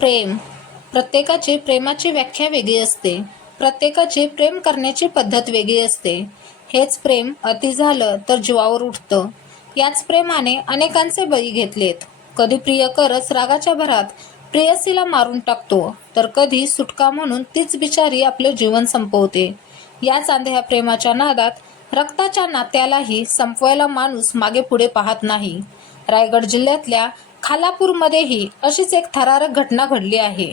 प्रेम. प्रत्येकाची प्रेमाची व्याख्या वेगळी असते. प्रत्येकाची प्रेम करण्याची पद्धत वेगळी असते. हेच प्रेम अति झालं तर जीवावर उठतं. याच प्रेमाने अनेकांचे बळी घेतलेत. कधी प्रियकरच रागाच्या भरात प्रेयसीला मारून टाकतो तर कधी सुटका म्हणून तीच बिचारी आपले जीवन संपवते. या चांद्या प्रेमाच्या नादात रक्ताच्या नात्यालाही संपवायला माणूस मागे पुढे पाहत नाही. रायगड जिल्ह्यातल्या खालापूरमध्येही अशीच एक थरारक घटना घडली आहे.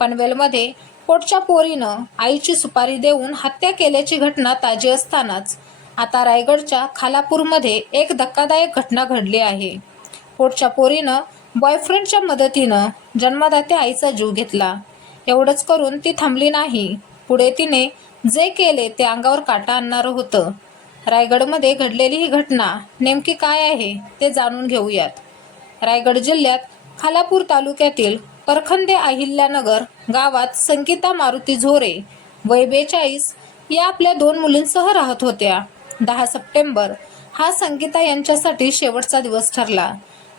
पनवेलमध्ये पोटच्या पोरीनं आईची सुपारी देऊन हत्या केल्याची घटना ताजी असतानाच आता रायगडच्या खालापूरमध्ये एक धक्कादायक घटना घडली आहे. पोटच्या पोरीनं बॉयफ्रेंडच्या मदतीनं जन्मदात्या आईचा जीव घेतला. एवढंच करून ती थांबली नाही. पुढे तिने जे केले ते अंगावर काटा आणणारं होतं. रायगडमध्ये घडलेली ही घटना नेमकी काय आहे ते जाणून घेऊयात. रायगड जिल्ह्यात खालापूर तालुक्यातील परखंदे अहिल्यानगर गावात संगीता मारुती झोरे वय बेचाळीस या आपल्या दोन मुलींसह राहत होत्या. दहा सप्टेंबर हा संगीता यांच्यासाठी शेवटचा दिवस ठरला.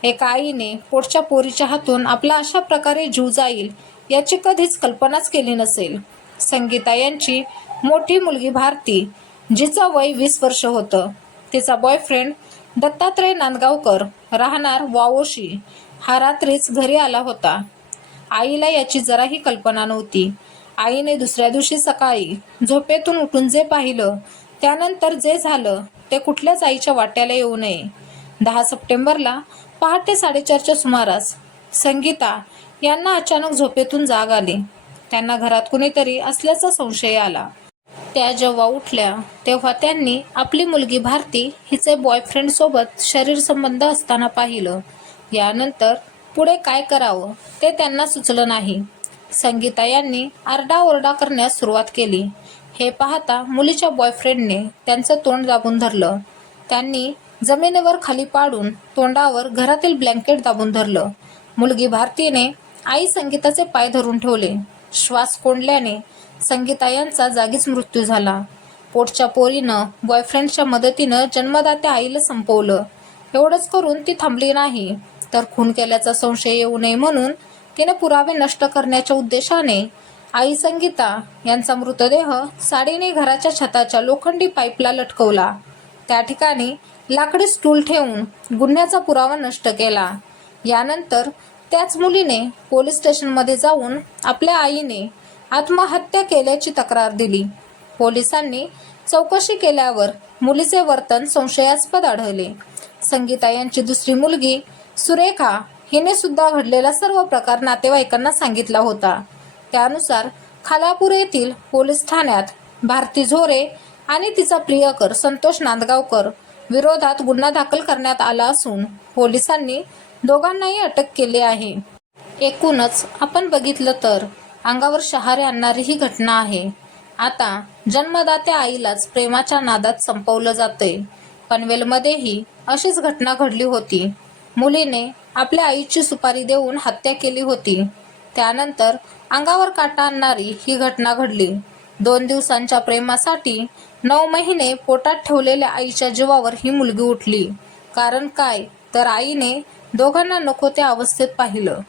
एका आईने पोटच्या पोरीच्या हातून आपला अशा प्रकारे जीव जाईल याची कधीच कल्पनाच केली नसेल. संगीता यांची मोठी मुलगी भारती जिचं वय वीस वर्ष होतं. तिचा बॉयफ्रेंड दत्तात्रय नांदगावकर राहणार वावोशी. हा रात्रीच घरी आला होता. आईला याची जराही कल्पना नव्हती. आईने दुसऱ्या दिवशी सकाळी झोपेतून उठून जे पाहिलं त्यानंतर जे झालं ते कुठल्याच आईच्या वाट्याला येऊ नये. दहा सप्टेंबरला पहाटे साडेचारच्या सुमारास संगीता यांना अचानक झोपेतून जाग आली. त्यांना घरात कुणीतरी असल्याचा संशय आला. त्या जेव्हा उठल्या तेव्हा त्यांनी आपली मुलगी भारती हिचे बॉयफ्रेंड सोबत शरीर संबंध असताना पाहिलं. यानंतर पुढे काय करावं ते त्यांना सुचलं नाही. संगीता यांनी आरडाओरडा करण्यास सुरुवात केली. हे पाहता मुलीच्या बॉयफ्रेंडने त्यांचं तोंड दाबून धरलं. त्यांनी जमिनीवर खाली पाडून तोंडावर घरातील ब्लँकेट दाबून धरलं. मुलगी भारतीने आई संगीताचे पाय धरून ठेवले. श्वास कोंडल्याने संगीता यांचा जागीच मृत्यू झाला. पोटच्या पोरीनं बॉयफ्रेंडच्या मदतीनं जन्मदात्या आईला संपवलं. एवढंच करून ती थांबली नाही. तर खून केल्याचा संशय येऊ नये म्हणून तिने पुरावे नष्ट करण्याच्या उद्देशाने आई संगीता यांचा मृतदेह साडीने घराच्या छताच्या लोखंडी पाईपला लटकवला. त्या ठिकाणी लाकडी स्टूल ठेवून गुन्ह्याचा पुरावा नष्ट केला. यानंतर त्याच मुलीने पोलीस स्टेशनमध्ये जाऊन आपल्या आईने आत्महत्या केल्याची तक्रार दिली. पोलिसांनी चौकशी केल्यावर मुलीचे वर्तन संशयास्पद आढळले. संगीता यांची दुसरी मुलगी सुरेखा हिने सुद्धा घडलेला सर्व प्रकार नातेवाईकांना सांगितला होता. त्यानुसार खालापूर येथील पोलीस ठाण्यात भारती झोरे आणि तिचा प्रियकर संतोष नांदगावकर विरोधात गुन्हा दाखल करण्यात आला असून पोलिसांनी दोघांनाही अटक केली आहे. एकूणच आपण बघितलं तर अंगावर शहारे आणणारी ही घटना आहे. आता जन्मदात्या आईलाच प्रेमाच्या नादात संपवलं जातंय. पनवेलमध्येही अशीच घटना घडली होती. मुलीने आपल्या आईची सुपारी देऊन हत्या केली होती. त्यानंतर अंगावर काटा आणणारी ही घटना घडली. दोन दिवसांच्या प्रेमासाठी नऊ महिने पोटात ठेवलेल्या आईच्या जीवावर ही मुलगी उठली. कारण काय? तर आईने दोघांना नको त्या अवस्थेत पाहिलं.